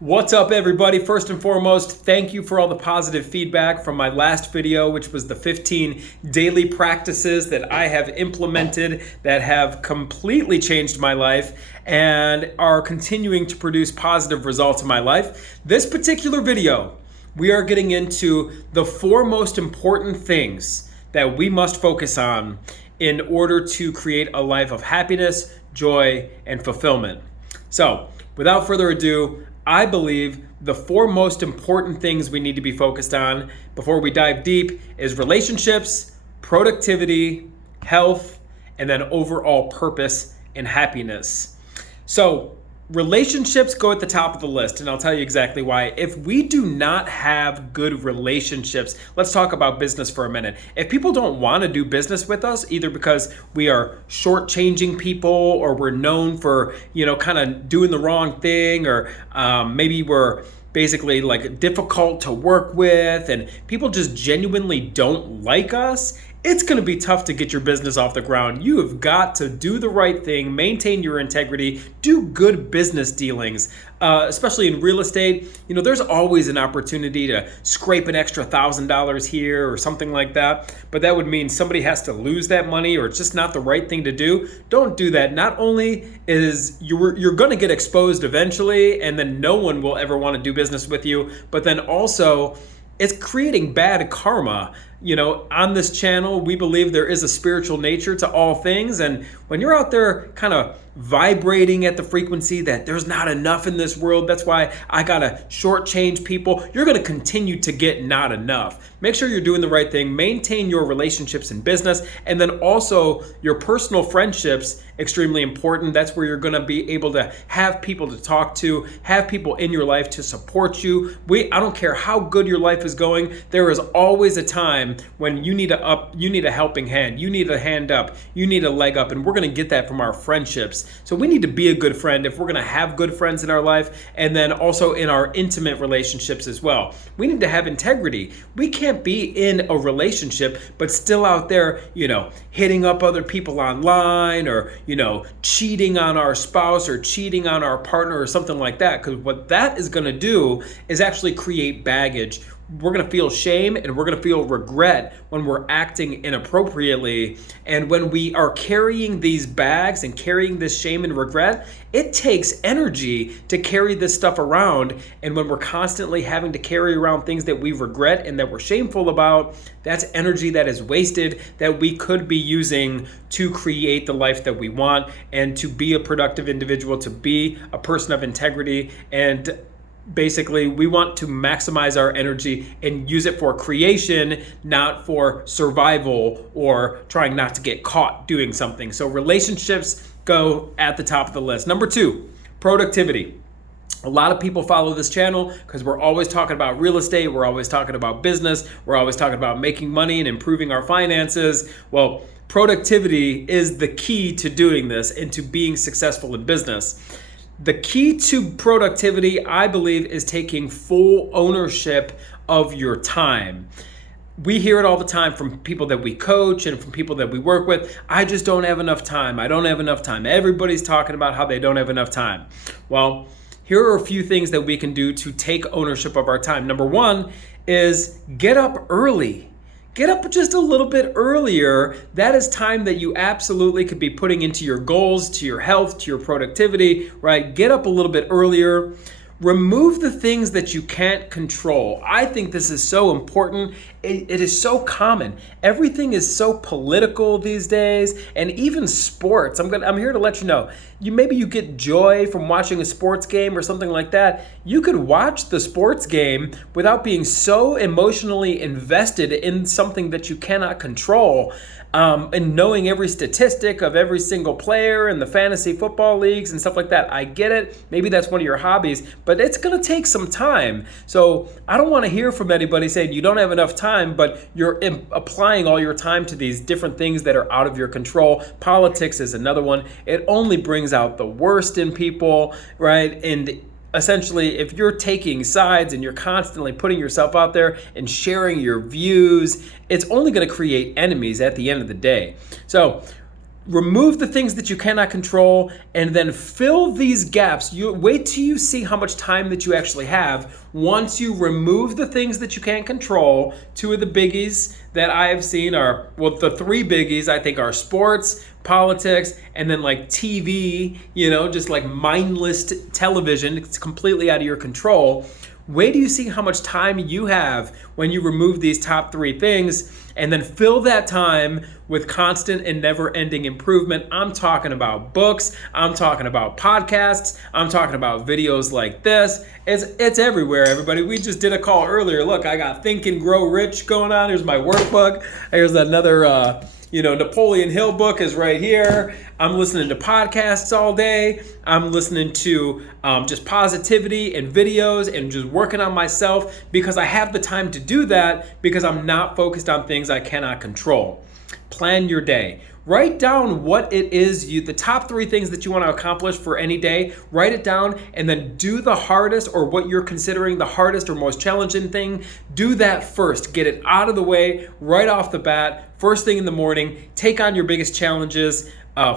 What's up, everybody? First and foremost, thank you for all the positive feedback from my last video, which was the 15 daily practices that I have implemented that have completely changed my life and are continuing to produce positive results in my life. This particular video, we are getting into the 4 most important things that we must focus on in order to create a life of happiness, joy, and fulfillment. So, without further ado, I believe the 4 most important things we need to be focused on before we dive deep is relationships, productivity, health, and then overall purpose and happiness. So relationships go at the top of the list, and I'll tell you exactly why. If we do not have good relationships, let's talk about business for a minute. If people don't want to do business with us, either because we are shortchanging people or we're known for, kind of doing the wrong thing, or maybe we're basically like difficult to work with and people just genuinely don't like us, it's going to be tough to get your business off the ground. You have got to do the right thing, maintain your integrity, do good business dealings, especially in real estate. There's always an opportunity to scrape an extra $1,000 here or something like that, but that would mean somebody has to lose that money or it's just not the right thing to do. Don't do that. Not only is you're going to get exposed eventually and then no one will ever want to do business with you, but then also it's creating bad karma. On this channel, we believe there is a spiritual nature to all things. And when you're out there kind of vibrating at the frequency that there's not enough in this world, that's why I gotta shortchange people, you're gonna continue to get not enough. Make sure you're doing the right thing, maintain your relationships in business, and then also your personal friendships, extremely important. That's where you're gonna be able to have people to talk to, have people in your life to support you. I don't care how good your life is going, there is always a time when you need a helping hand, you need a hand up, you need a leg up, and we're gonna get that from our friendships. So we need to be a good friend if we're gonna have good friends in our life, and then also in our intimate relationships as well. We need to have integrity. We can't be in a relationship but still out there, hitting up other people online or, cheating on our spouse or cheating on our partner or something like that, because what that is gonna do is actually create baggage. We're going to feel shame and we're going to feel regret when we're acting inappropriately. And when we are carrying these bags and carrying this shame and regret, it takes energy to carry this stuff around. And when we're constantly having to carry around things that we regret and that we're shameful about, that's energy that is wasted that we could be using to create the life that we want and to be a productive individual, to be a person of integrity. And basically, we want to maximize our energy and use it for creation, not for survival or trying not to get caught doing something. So relationships go at the top of the list. Number 2, productivity. A lot of people follow this channel because we're always talking about real estate, we're always talking about business, we're always talking about making money and improving our finances. Well, productivity is the key to doing this and to being successful in business. The key to productivity, I believe, is taking full ownership of your time. We hear it all the time from people that we coach and from people that we work with. I just don't have enough time. I don't have enough time. Everybody's talking about how they don't have enough time. Well, here are a few things that we can do to take ownership of our time. Number 1 is get up early. Get up just a little bit earlier. That is time that you absolutely could be putting into your goals, to your health, to your productivity, right? Get up a little bit earlier. Remove the things that you can't control. I think this is so important. It is so common. Everything is so political these days, and even sports. I'm here to let you know. Maybe you get joy from watching a sports game or something like that. You could watch the sports game without being so emotionally invested in something that you cannot control. And knowing every statistic of every single player in the fantasy football leagues and stuff like that. I get it. Maybe that's one of your hobbies, but it's going to take some time. So I don't want to hear from anybody saying you don't have enough time, but you're applying all your time to these different things that are out of your control. Politics is another one. It only brings out the worst in people, right? And essentially, if you're taking sides and you're constantly putting yourself out there and sharing your views, it's only going to create enemies at the end of the day. So remove the things that you cannot control, and then fill these gaps. You wait till you see how much time that you actually have. Once you remove the things that you can't control, two of the biggies that I have seen are, well, the three biggies I think are sports, politics, and then like TV, just like mindless television. It's completely out of your control. Wait till you see how much time you have when you remove these top three things, and then fill that time with constant and never-ending improvement. I'm talking about books, I'm talking about podcasts, I'm talking about videos like this. It's everywhere, everybody. We just did a call earlier. Look, I got Think and Grow Rich going on. Here's my workbook. Here's another Napoleon Hill book is right here. I'm listening to podcasts all day. I'm listening to just positivity and videos and just working on myself because I have the time to do that because I'm not focused on things I cannot control. Plan your day. Write down what it is, the top three things that you want to accomplish for any day. Write it down and then do the hardest, or what you're considering the hardest or most challenging thing. Do that first. Get it out of the way right off the bat, first thing in the morning. Take on your biggest challenges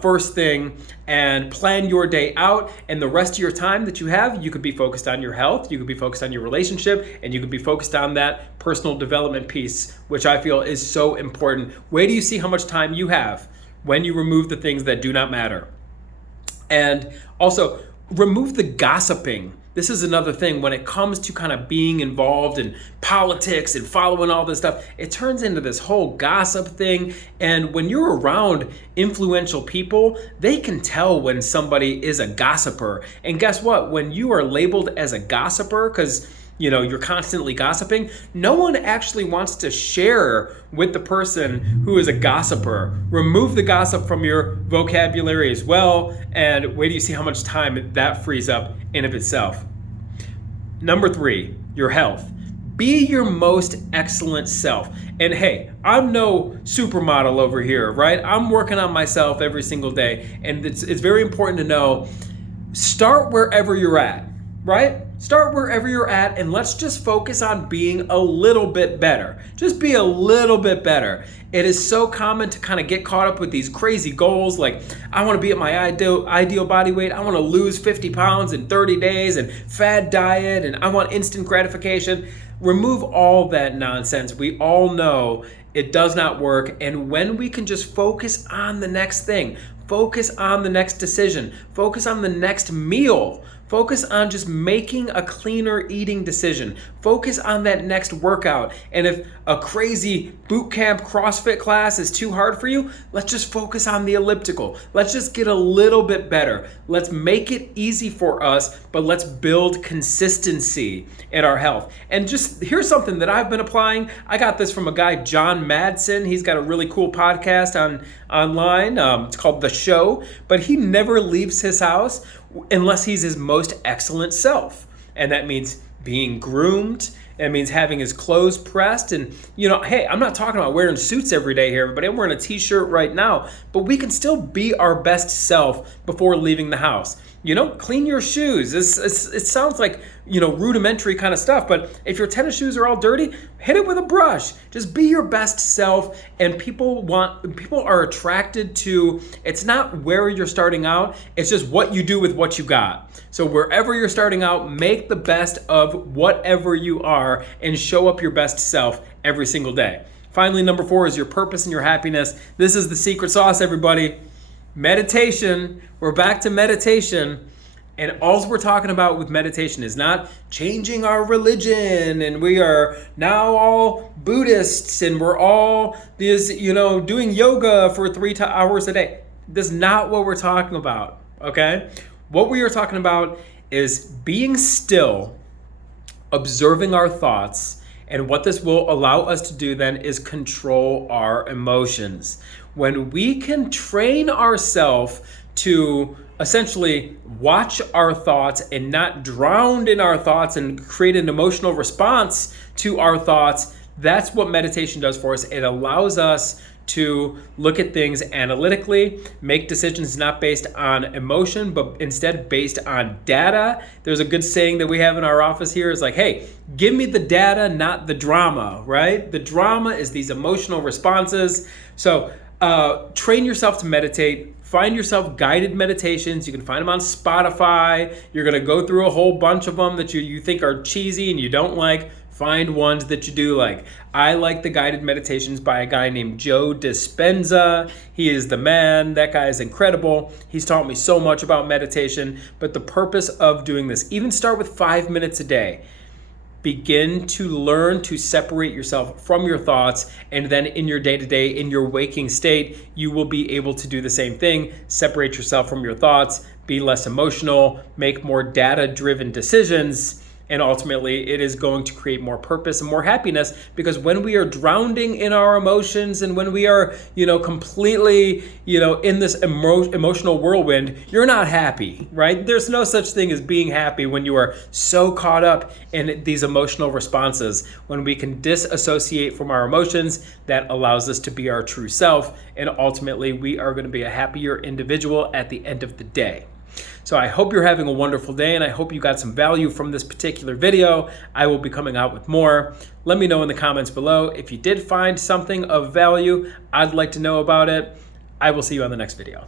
first thing, and plan your day out. And the rest of your time that you have, you could be focused on your health, you could be focused on your relationship, and you could be focused on that personal development piece, which I feel is so important. Wait till you see how much time you have when you remove the things that do not matter. And also, remove the gossiping. This is another thing when it comes to kind of being involved in politics and following all this stuff. It turns into this whole gossip thing. And when you're around influential people, they can tell when somebody is a gossiper. And guess what? When you are labeled as a gossiper, because you're constantly gossiping, no one actually wants to share with the person who is a gossiper. Remove the gossip from your vocabulary as well, and wait till you see how much time that frees up in of itself. Number 3, your health. Be your most excellent self. And hey, I'm no supermodel over here, right? I'm working on myself every single day, and it's very important to know, start wherever you're at, right? Start wherever you're at, and let's just focus on being a little bit better. Just be a little bit better. It is so common to kind of get caught up with these crazy goals, like I want to be at my ideal body weight, I want to lose 50 pounds in 30 days, and fad diet, and I want instant gratification. Remove all that nonsense. We all know it does not work, and when we can just focus on the next thing, focus on the next decision, focus on the next meal, focus on just making a cleaner eating decision. Focus on that next workout. And if a crazy boot camp CrossFit class is too hard for you, let's just focus on the elliptical. Let's just get a little bit better. Let's make it easy for us, but let's build consistency in our health. And just here's something that I've been applying. I got this from a guy, John Madsen. He's got a really cool podcast online. It's called The Show, but he never leaves his house unless he's his most excellent self. And that means being groomed. It means having his clothes pressed. And, hey, I'm not talking about wearing suits every day here, everybody. I'm wearing a t-shirt right now. But we can still be our best self before leaving the house. Clean your shoes. It sounds like, rudimentary kind of stuff. But if your tennis shoes are all dirty, hit it with a brush. Just be your best self. And people are attracted to, it's not where you're starting out. It's just what you do with what you got. So wherever you're starting out, make the best of whatever you are and show up your best self every single day. Finally, number 4 is your purpose and your happiness. This is the secret sauce, everybody. Meditation. We're back to meditation. And all we're talking about with meditation is not changing our religion and we are now all Buddhists and we're all doing yoga for 3 hours a day. That's not what we're talking about, okay? What we are talking about is being still, observing our thoughts, and what this will allow us to do then is control our emotions. When we can train ourselves to essentially watch our thoughts and not drown in our thoughts and create an emotional response to our thoughts, that's what meditation does for us. It allows us to look at things analytically, make decisions not based on emotion, but instead based on data. There's a good saying that we have in our office here. It's like, hey, give me the data, not the drama, right? The drama is these emotional responses. So Train yourself to meditate. Find yourself guided meditations. You can find them on Spotify. You're going to go through a whole bunch of them that you think are cheesy and you don't like. Find ones that you do like. I like the guided meditations by a guy named Joe Dispenza. He is the man. That guy is incredible. He's taught me so much about meditation. But the purpose of doing this, even start with 5 minutes a day. Begin to learn to separate yourself from your thoughts, and then in your day-to-day, in your waking state, you will be able to do the same thing. Separate yourself from your thoughts, be less emotional, make more data-driven decisions, and ultimately it is going to create more purpose and more happiness, because when we are drowning in our emotions and when we are, completely, in this emotional whirlwind, you're not happy, right? There's no such thing as being happy when you are so caught up in these emotional responses. When we can disassociate from our emotions, that allows us to be our true self, and ultimately we are going to be a happier individual at the end of the day. So I hope you're having a wonderful day, and I hope you got some value from this particular video. I will be coming out with more. Let me know in the comments below. If you did find something of value, I'd like to know about it. I will see you on the next video.